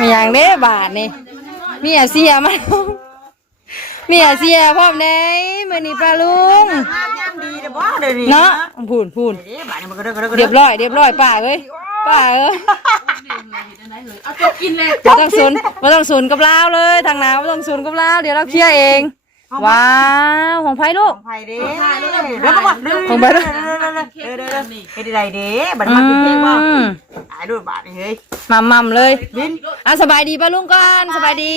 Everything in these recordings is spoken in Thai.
มีอย่างเด้บาทนี่มีอาเซียมามีอาเซียพร้อมได้มื้อนี้ป้าลุงเนาะพูนเรียบร้อยป้าเอ้ยป้าเอ้ยเอาตัวกินเลยบ่ต้องสนกับลาวเลยทางน้าบ่ต้องสนกับลาวเดี๋ยวเราเคลียร์เองว้าวของไผลูกของไผเด้แล้วก็บอกของไผเด้อเฮ็ดได้เด้บัดมากินเพลงบ่หายดูบาดนี่เฮ้ยมั่มเลยสบายดีป้าลุงก่อนสบายดี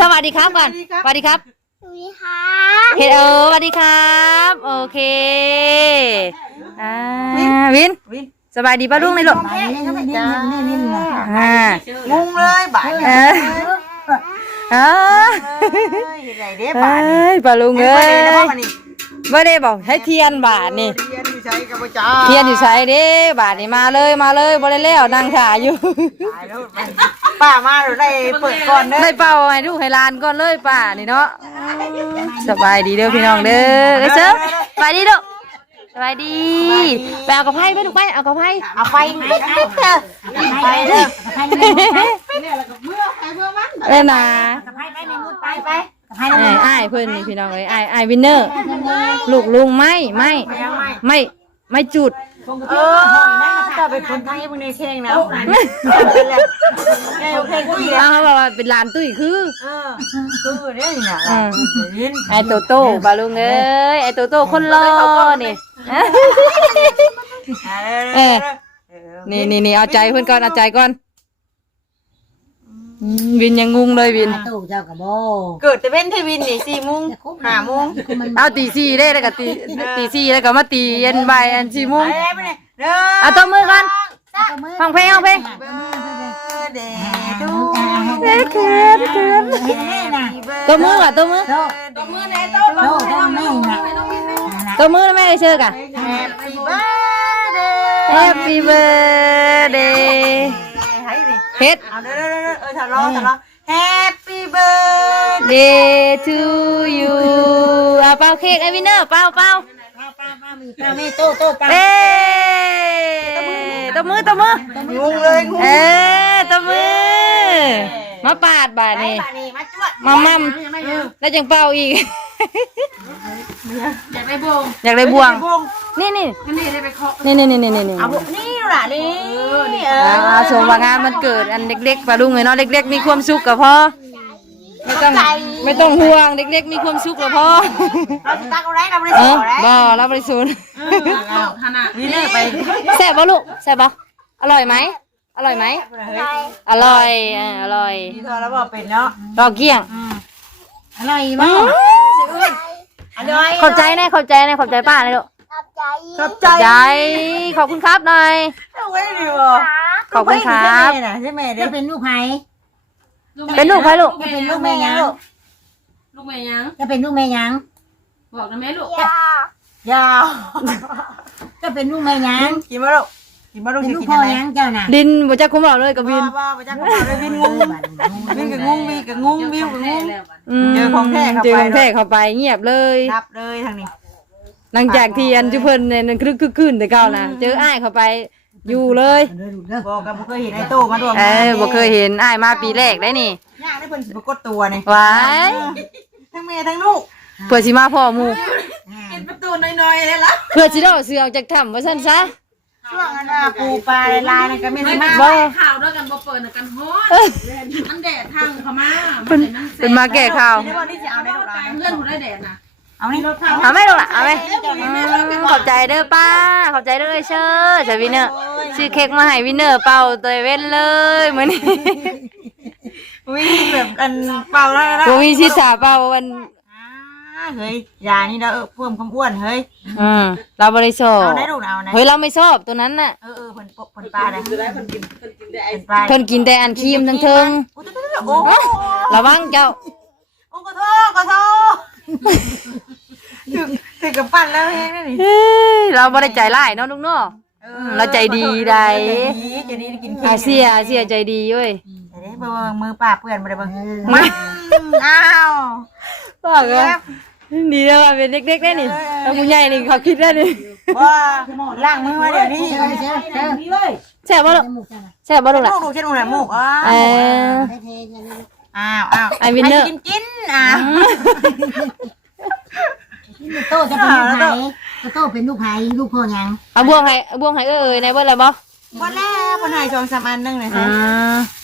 สวัสดีครับก่อนสวัสดีครับสวัสดีครับเฮ็ดสวัสดีครับโอเควินสบายดีป้าลุงเลยลูกงงเลยบาดป้าลุงเอ้ยไม่ได้บอกให้เทียนบาทนี่เทียนอยู่ใช้เด้บาทนี่มาเลยบ่ได้แล้วนั่งถ่ายอยู่ป้ามาได้เปิดก่อนเด้อได้เป่าให้ลูกให้หลานก่อนเลยป้านี่เนาะสบายดีเด้อพี่น้องเด้อเด้อสบายดีลูกสบายดีไปเอากระไพ่ไปลูกไปเอากระไพ่เอาไปเด้อไปเด้อเอ้ยนะไปอ้ายเพิ่นนี่พี่น้องเอ้ยอ้ายวินเนอร์ลูกลุงไม่จุดจะเป็นคนไทยมึงในเพลงนะโอเคตุ้ยเขาบอกว่าเป็นหลานตุ้ยคือเนี่ยไอโตโต้บาลุงเอ้ยไอโตโต้คนรอนี่นี่เอาใจเพื่อนก่อนเอาใจก่อนวินยังงงเลยวินตู้เจ้ากับโบเกิดแต่เป็นเทวินนี่4 โมง 5 โมงเอาตี 4ได้แล้วก็ตี 4แล้วก็มาตีเย็นบ่าย4 โมงเอาตัวมือกันฟังเพลงตัวมือว่ะตัวมือแม่เชื่อกะ Happy birthday เฮ็ดทะเลาะ Happy birthday to you เอาเป่าเค้กไอวินเนอร์เป่ามีโต๊ะเอ้ตบมืองงเลยตบมือมาปาดบาดนี่มัมแล้วจังเป่าอีกอยากได้บวงนี่ได้ไปเคาะนี่ล่ะนี่ชมว่างานมันเกิดอันเล็กๆปลาลุงเลยเนาะเล็กๆมีความสุขกับพ่อไม่ต้องห่วงเด็กๆมีความสุขแล้วพ่อเราตักเอาได้เราบริสุทธิ์บ่เราบริสุทธิ์นี่เลยไปแซ่บบ่ลูกแซ่บบ่อร่อยไหมอร่อยดีทอแล้วบอกเป็นเนาะรอเกี้ยงอร่อยมากขอบใจขอบใจป้าเลยลูกขอบใจขอบคุณครับหน่อยขอบคุณครับใช่ไหมจะเป็นลูกไผ่เป็นลูกใครลูกเป็นลูกแม่ยังจะเป็นลูกแม่ยังบอกนะแม่ลูกยาวจะเป็นลูกแม่ยังกินมาลูกเป็นลูกพ่อยังเจ้าน่ะดินบ่จักคุมเอาเลยกับวินบ่จักคุมเอาเลยวินงงวิวเจอของแท้เข้าไปเงียบเลยรับเลยทางนี้หลังจากที่อันจุเพิ่นเนี่ยคึกแต่เก่านะเจออ้ายเข้าไปอยู่เลยบอกกับบ่เคยเห็นไอ้โตมาด้วยบ่เคยเห็นอ้ายมาปีแรกได้นี่ย่าได้เพิ่นสิมากดตัวนี่ว้าย ทั้งแม่ทั้งลูกเพื่อสิมาพ่อหมู่เห็นประตูน้อยๆเลยล่ะเพื่อสิได้เสือออกจากถ้ำว่าซั่นซะช่วงนั้นปูปลาลายๆนั่นก็ไม่ได้มาข่าวด้วยกันบ่เปิดกันฮ้อนมันแดดทางเขามาเป็นมาแก้ข่าวเพื่อนผู้ได้แดดน่ะเอาไหมลูกล่ะเอาไหมขอบใจเด้อป้าขอบใจเด้อเชิญจะวินเนอร์ซื้อเค้กมาให้วินเนอร์เป่าตัวเว้นเลยเหมือนนี่วิ่งแบบกันเป่าแล้วนะมีชิสาเป่าวันเฮ้ยยานี่เราเพิ่มความอ้วนเฮ้ยเราบริสุทธิ์เอาได้ลูกเอาเฮ้ยเราไม่ชอบตัวนั้นน่ะเพิ่นปลาได้เพิ่นกินแต่อันครีมทั้งเทิงระวังเจ้าโอ้ขอโทษถึงกับปั่นแล้วเองนี่เราบ่ได้ใจร้ายเนาะลูกเนาะเราใจดีได้ใจดีกินอาเซียใจดีเว้ยเดี๋ยวมือป้าเปื่อนบ่ได้เบิ่งมาอ้าวป้าก็ดีแล้วเป็นเด็กๆได้นี่แล้วผู้ใหญ่นี่เขาคิดได้นี่ ว่าล้างมือมาเดี๋ยวนี้ แซ่บบ่ลูกแซ่บบ่ลูกล่ะ ลูกเช่นลูกไหนมูกอ้าวไอวินเนอร์ กินอ้าว โตจะเป็นลูกไผ่โตเป็นลูกไผ่ลูกพ่อยัง เอาบ่วงให้เอ้ยในเบิ่ละบ่ บ่แล้วบ่ให้2 3อันนึงเลยค่ะ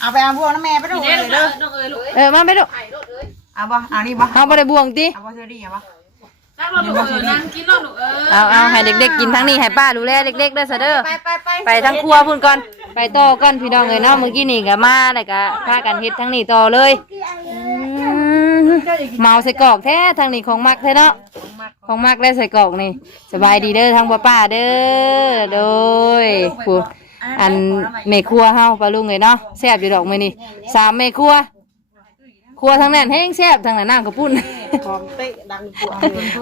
เอาไปเอาบ่วงน้ำแม่ไปดูเลยเด้อ น้องเอ๋ยลูก มาไปลูก ไข่ลูกเอ๋ย เอาบ่เอานี่บ่ เอาบ่ได้บ่วงติ เอาบ่เชอรี่เอาบ่ นั่งรถลูกเอ๋ยนั่งกินรถลูกเอ๋ย เอาให้เด็กๆกินทั้งนี้ให้ป้าดูแลเด็กๆด้วยซะเด้อ ไป ไปทั้งครัวพุ่นก่อนไปต่อก่อนพี่น้องเอ้ยเนาะเมื่อกี้นี่ก็มาแล้วก็พากันเฮ็ดทั้งนี้ต่อเลยเมาใส่กรอกแท้ทางนี้ของมักแท้เนาะของมักได้ใส่กรอกนี่สบายดีเด้อทั้งป้าเด้อโดยผู้อันแม่ครัวเฮาปลาลุงเอ้ยเนาะแซ่บอยู่ดอกมื้อนี้3แม่ครัวทั้งนั้นแห้งแซ่บทั้งนั้นน้ำกระปุ้น หอมเตะดังกว่า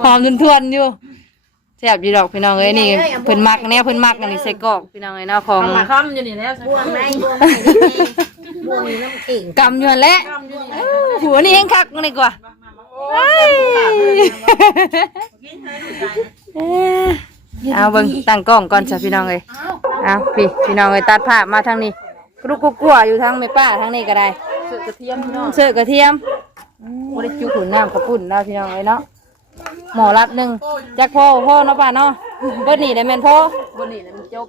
หอมทวนๆอยู่แซ่บอยู่ดอกพี่น้องเอ้ยนี่เพิ่นมักเนี่ยเพิ่นมักอันนี้ใส่กรอกพี่น้องเอ้ยเนาะของ มาคำอยู่นี่แล้ว บ่วงไหนบ่วงน้ำขิง กำอยู่นั่นแหละหัวนี่แห้งคักนี่กว่าเอาเบิ่งตั้งกล้องก่อนจ้ะพี่น้องเอ้ยเอาพี่น้องเอ้ยตัดภาพมาทางนี้กรุกกลัวอยู่ทางแม่ป้าทางนี้ก็ได้เสิร์ฟกระเทียมพี่น้องเสิร์ฟกระเทียมบ่ได้จุขุนน้ำกระปุ่นแล้วพี่น้องเอ้ยเนาะหมอรับหนึ่งจักพ่อเนาะป้าเนาะเบิดนี่ได้แม่นพ่อบ นนี่นะมันจบ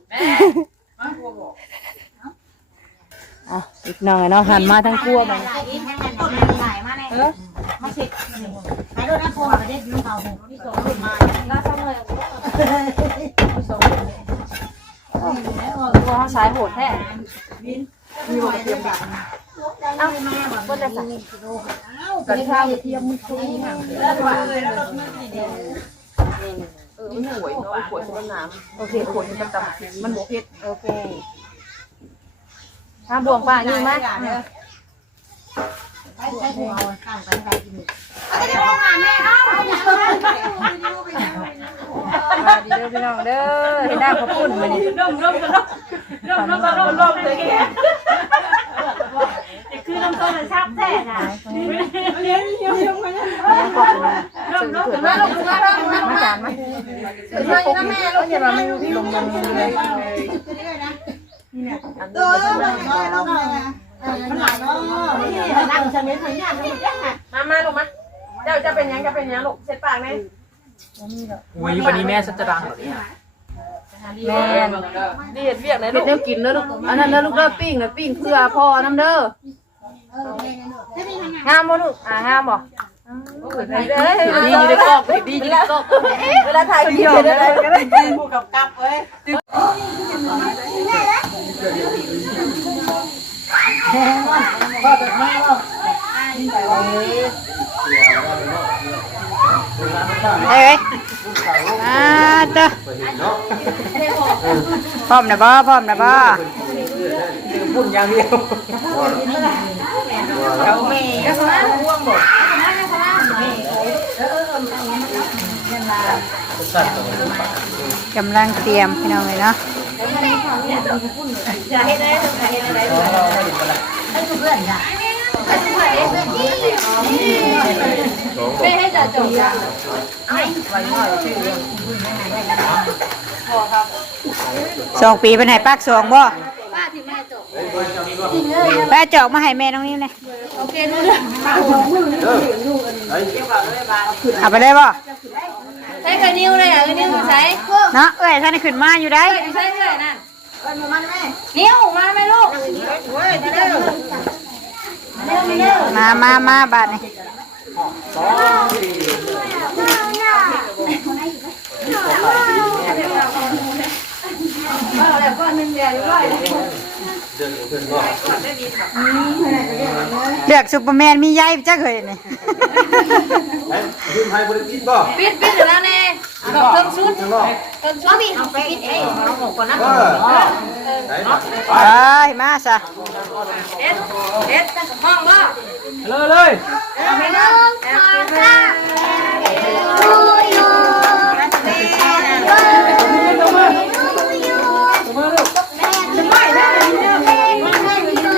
อ่ะอีกหน่อยเนาะหันมาทางครัวบัด มาสิไปรถน้ำโพมาเด็ดลูกเขาที่ส่งลูกมา ครัวเฮาสายโหดแท้ มีบ่เตรียมแบบ เบิดได้สั่ง กระข้าวเทียมมันคุยห่างแล้วว่ามันหวยเนาะขวดน้ำน้ำโอเคขวดมันจะต่ำมันบ่เผ็ดโอเค ถ้าบวงป้ายิ่งมั้ย ไปหัวตั้งไปได้กิน ดีเด้อพี่น้องเด้อเห็นหน้าเขาปุ่นมานี่ ร่มเลยแกคือน้ำต้นเลยชับแท้น่ะเลี้ยงมามาจานมาแม่ลูกอย่ามาไม่รู้ลงเลย ตัวน้อยลงเลยมันหลายเนาะนั่งชะเม็ดเหมือนกันมาลูกมาเจ้าจะเป็นยังลูกเช็ดปากไหม อุ้ยวันนี้แม่ฉันจะดังเหรอเนี่ย แม่ นี่เห็ดเวียกเลยลูกเดี๋ยวกินเลยลูกอันนั้นลูกเด้อปิ้งเพื่อพ่อน้ำเด้อง ามบ่ลูกงามบ่ ดีอยู่ในกรอบดีอยู่ในกรอบเวลาถ่ายวิดีโอได้ก็ได้ ผู้กับกับเว้ย พ่อจะแม่บ่ เอ้ยเด้อพร้อมนะบ่ปุ่นอย่างเดียว เราแม่ห่วงบ่ กำลังเตรียมพี่น้องเลยเนาะ จะให้ได้ให้เพื่อนจ้ะ ไม่ให้จ่าจบจ้ะ 2 ปีเป็นไหนปาก2บ่ป้าจอกมาให้แม่น้องนิ้วเลยเอาไปเลยบ่ ใช้กระนิ้วเลยอ่ะกระนิ้วใช้ เนาะเอ้ยท่านขึ้นมาอยู่ได้ ใช้เลยนั่นนิ้วมาไหมลูก มาบาดนี่ เลือกซุปเปอร์แมนมีใยจักเคยนี่ ทีมไทยบริกินบ่ ปิดแล้วแน่บอกเพิ่มชุดมีเอาไปปิดเองเอาหมกก่อนนะ มาซะ เอ็ดห้องบ่ เลย ไม่เลิก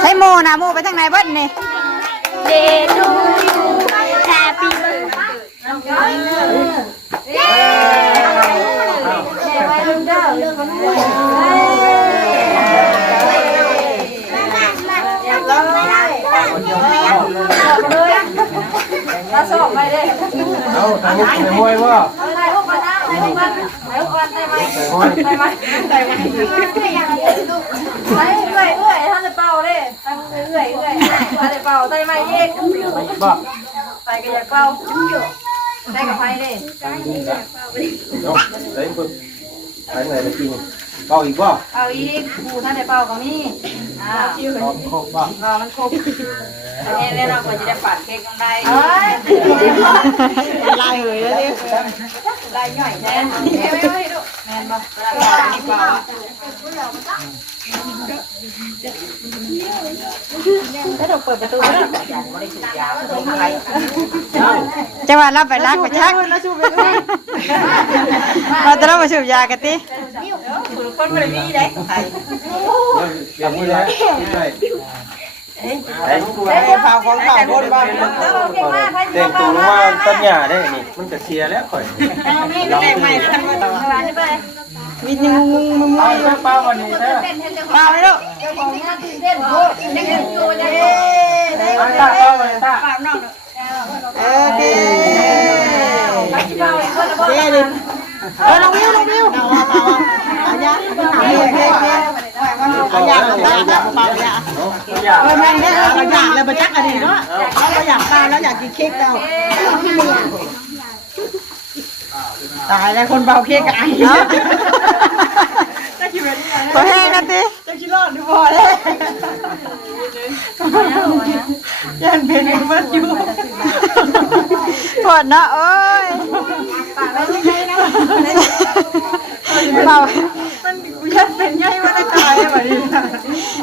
ใช้โมนะโมไปทางไหนเบิ้ลนี่ Day to you Happy birthday เอาทางนี้ใส่ห้อยบ่ ถ่ายรูปมานะถ่ายรูปมาถ่ายรูปก่อนได้ไหม ใส่ห้อย ได้ไหมได้ไหมเอื่อยท่านจะเป่าเลยท่านเอื่อยท่านจะเป่าได้ไหมเอง บ่ ไปก็อยากเป่าได้กับไฟเลย เนาะได้เพิ่นไปไหนไปกินเป่าอีกบ่ เอาอีกกูท่านจะเป่ากับนี่ตอนครบบ่ เรามันครบเล่นเราควรจะได้ปัดเค้กกันได้ ลายเหยแล้วดิ ได้หน่อยแน่แมนบ่นี่เป่า จังหวะรับไปรักไปชักเราจะรับมาสูบยากันติ คนบริวีได้ เดี๋ยวนี้แหละนี่ได้ ได้พาของเก่าคนบ้าน แต่งตัวมาตัดหญ้าได้นี่มันจะเสียแล้วข่อย แต่งใหม่ทั้งหมด มีงงงง เอาเสื้อเป้าวันนี้เด้อ เปล่าเลยลูก เอาตาเป้าวันนี้ตา โอเคเย้ดิลงวิวเอายาเอายาเปล่ายา อย่า แม่เนี่ยเราอยากเลยมาจักอันนี้เนาะเราอยากตายแล้วอยากกินเค้กแล้วตายแล้วคนเบาเค้กกันเนาะตัวแห้งกันดิจะกินรอดดูพอเลยยันเป็นมันอยู่ปวดเนาะโอ้ยเบามันยันเป็นใหญ่ว่าได้ตายแบบนี้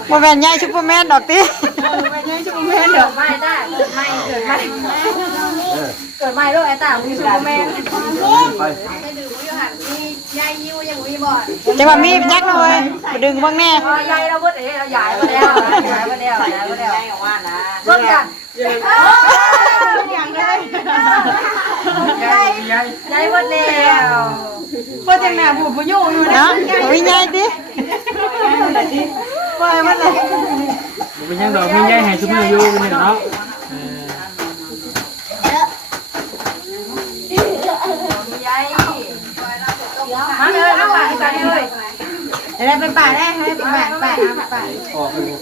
โมแมนใหญ่ซุปเปอร์แมนดอกติเป็นใหญ่ซุปเปอร์แมนดอก ไม่ได้เกิดไม่ลูกไอ้ตามีซูเปอร์แมน ไป จังหวะมียักษ์เลยมาดึงบ้างแน่ ยายเราเบิดเราใหญ่มาแล้วรถกันยายเบิดแล้วเบิดจังหน้าบูดบูยู่อยู่นะ เนาะวิ่งใหญ่ดิปล่อยมันเลย เป็นยังดอกมีใหญ่ให้ซุมื้ออยู่นี่เนาะ ยายมาเลยน้ำป่าที่กันเลย อะไรเป็นป่าได้ให้เป็นป่า ออกอยู่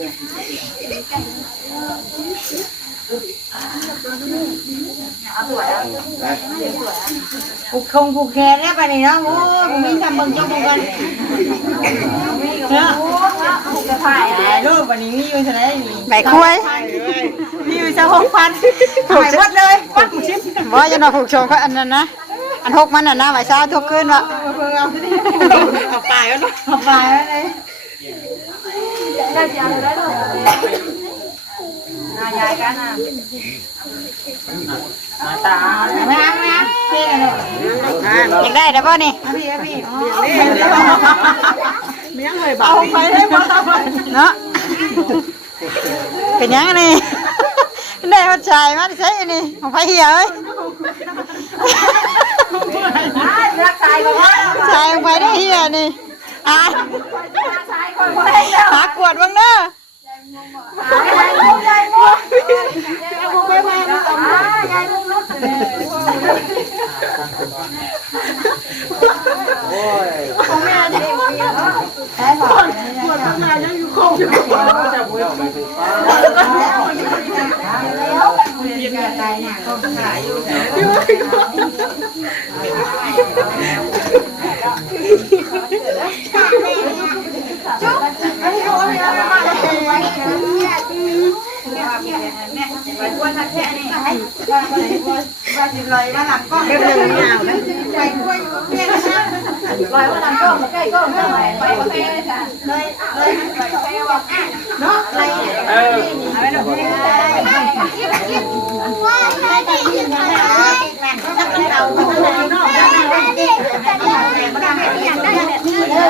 ผูกคงผูกแขนเนี่ยไปนี่เนาะโอ้ผมมีทำบังจงกันเนาะ จะถ่าย รูปวันนี้มีอยู่เท่าไหร่นี่ใบคุยมีอยู่จะ6,000ผูกวัดเลยวัดชิ้นบ่จะนอนผูกชงก็อันนั้นนะอัน6มันน่ะนะใบเช้าทุกคืนวะเอาปลายแล้วเนาะเอาปลายแล้วเลย ได้ยังได้เลยยายกันนะ ตา ไม่เท่เลยอยากได้แต่ป่ะนี่พี่มียังเลยบ่เอาไปให้มาเนาะเป็นยังนี่ได้หัวใจมาใช่นี่ของไฟเหี่ยวเอ้ย รักชายก่อน ใช่ของไฟได้เหี่ยวนี่อ่ะ ชายก่อนไปแล้ว หากวดบ้างเด้อย ายมุกยายมุกยายมุกไปมายายมุกลุกเลย โอ้ย ของแม่จะได้คุยเนาะใช่ป่ะปวดทำงานยังอยู่โคงอยู่จะคุยแล้วเรียนอะไรเนี่ยเขาขายอยู่ไปกวนทักแค่นี้ว่าสิลอยมาหลังกล้องเดี๋ยวเลยไปกวนเพื่อนนะลอยมาหลังกล้องใกล้กล้องไปไปเลยจ้ะเลยไปว่าเนาะอะไรเอาไปหน่อยว่าได้ได้ยินมาแล้วจับกันเอามาทางไหนเนาะมาทางไหนอยากได้แบบนี้เลย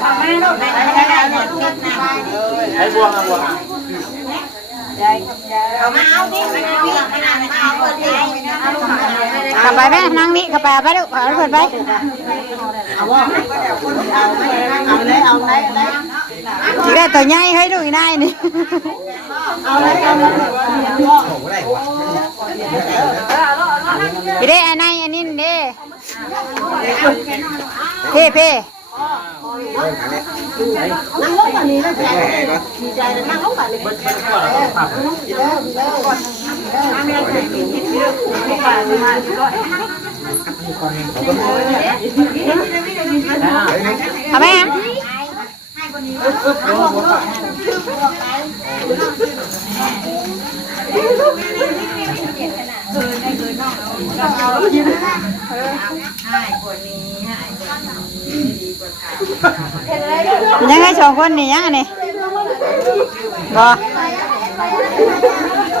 เอาแม่ลูกได้เนี่ยเก็บนะ ให้บวงอ่ะบวง เอามาเอาดิมาเอาเปิดดิเอาลูกมา ขับไปไหมนั่งนี่ขับไปไปลูกเอาเปิดไป เอาว่าเอาเลยเอาเลย จีได้ตัวใหญ่ให้ดูอีกนายนี่ เอาเลยเอาเลย โอ้โหได้วะ พี่เด้อันไหนอันนี้เด้เพ่เพ่ นั่งลงแบบนี้นะใจดีใจนะนั่งลงแบบนี้เอาไหมยังไงสองคนนี่ยังไงนี่บ่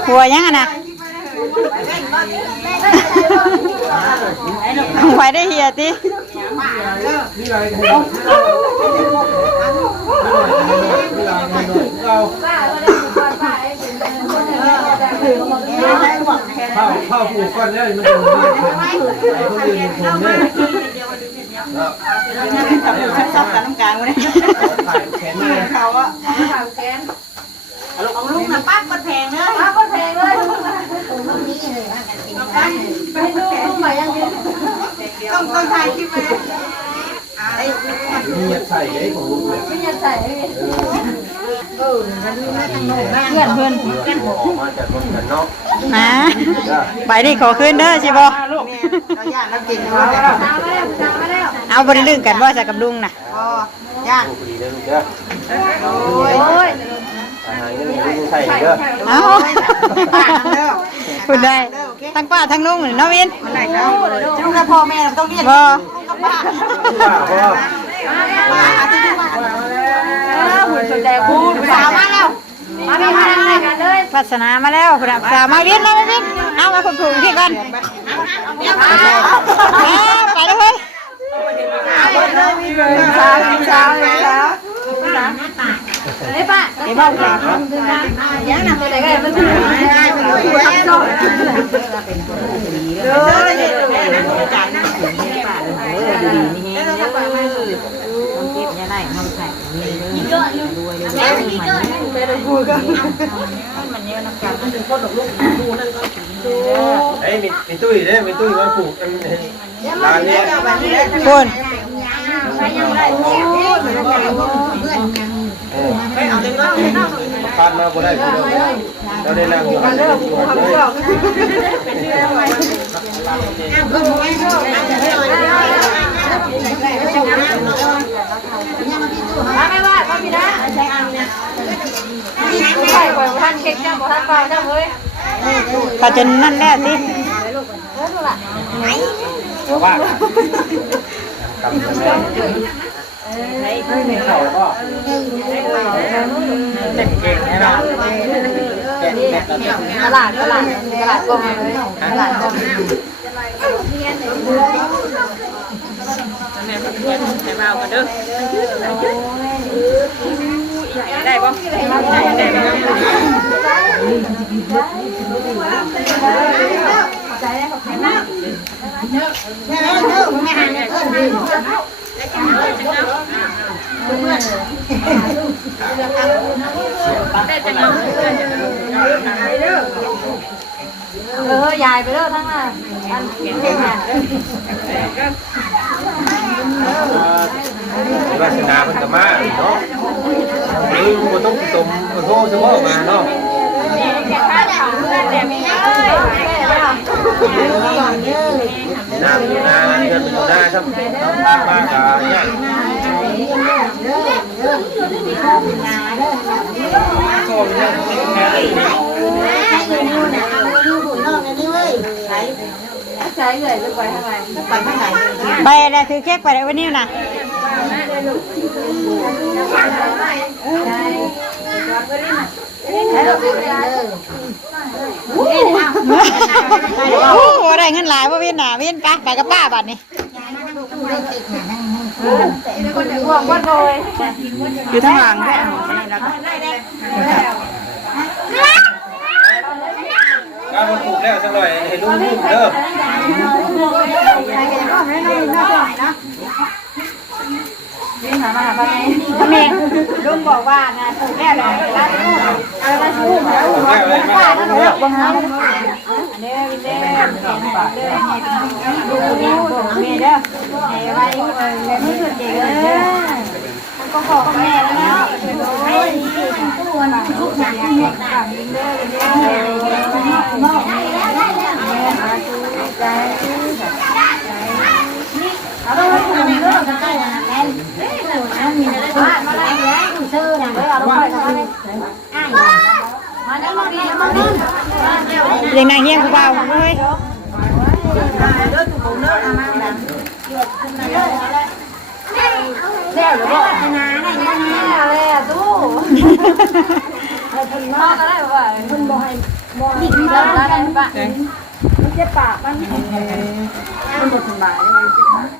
หัวยังไงนะไหวได้เฮียติข้าวผูกก้อนเนี่ยมันจะมีไอ้คนอื่นผมเนี่ย ชอบกันน้ำกลางวันนี้ ถ่ายแขนเลย เขาอะ เอาลูกนะป้าก็แพงเลย ไปดูลูกใหม่ยังอยู่ ต้องถ่ายคลิปไปเลย มีใส่ไอ้ของลูกเนี่ย ไม่ยันใส่ เพื่อนเพื่อน ออกมาจากคนกันเนาะ มาใบนี่ขอขึ้นเด้อใช่บ่ เราย่างเรากินว่า เอาบริลึงกันว่าจะกับลุงน่ะ ย่าง ลูกดีเลยลูกเด้อ โอ้ย อาหารนี่ลูกใส่เด้อ เอาคุณได้ทั้งป้าทั้งลุงนี่เนาะวิน ไหนเขาลูกกับพ่อแม่ต้องเรียก บ่ เพราะว่า หุ่นสนใจครูสาวมาแล้วมาพี่มาอะไรกันเลย ศาสนามาแล้วคุณสาวมาวินมาวินเอามาคนถูกที่กันไปเลยเฮ้ย เช้า ไอ้ป้าไอ้บ้าแข็งยังนะอะไรกันมันถึงได้มันด้วยทำโซ่ไอ้มีตุ้ยเด้มีตุ้ยมาผูกกันร้านนี้ คุณ พานมาบ่ได้เราได้นั่งอยู่กันเลย มาไม่ว่าก็มีนะใช้อันเนี่ยใช่ก่อนท่านเค้กจ้าบอกท่านเปล่าจ้าเฮ้ย เขาจนนั่นแล้วสิ ว่าทำกันได้ไม่เข้าก็เก่งๆนะตลาดกลมเลยตลาดกลม ได้ปะได้ปะ ยายไปเด้อทั้งน่ะอันเก่งอ่ะ วาสนาเป็นกมาเนาะมันต้องตมมันโทษเฉพาะมาเนาะน้ำอยู่นาเงินอยู่นาครับทางบ้านก็เนี่ยใช้เลยจะไปทางไหน ไปอะไรคือเค้กไปวันนี้น่ะโอ้โหได้เงินหลายว่าวินน่ะวินไปกับป้าบัดนี้ คนจะห่วงว่าโดย อยู่ทางหลังแค่ การมันปลูกแล้วสักหน่อยให้ลูกเด้อ นี่หามาหาป้าไง พ่อแม่ลุงบอกว่านะถูกแน่เลยร้านลูกเอาไปซื้อ ปลูกแล้วเลยมาปลูกแล้ว บ้างนะ เด้อวินเด้อเด้อดูดีบอกแม่เด้อให้ไว้ไม่สุดเด็กเด้อมันก็ขอกับแม่แล้วเนาะให้ดีทุกวันทุกอย่างที่แม่ทำวินเด้อวินเด้อมอบให้แล้วใจเอาไปทำเรื่องกันได้นะแม่มีอะไรบ้างมาแล้วเชื่อนะเดี๋ยวเราไปทำอะไรมาแล้วมาดีมาดี ยังนางเงี้ยกูเบาเฮ้ย เด้อถูกผมเด้ออามาดันเด้อหรือว่านาไหนนาอะไรอ่ะตู้พ่อก็ได้ว่าคุณบอกให้บอกหิ้งมาได้ปะมันจะปากมันมันหมดสบายเลย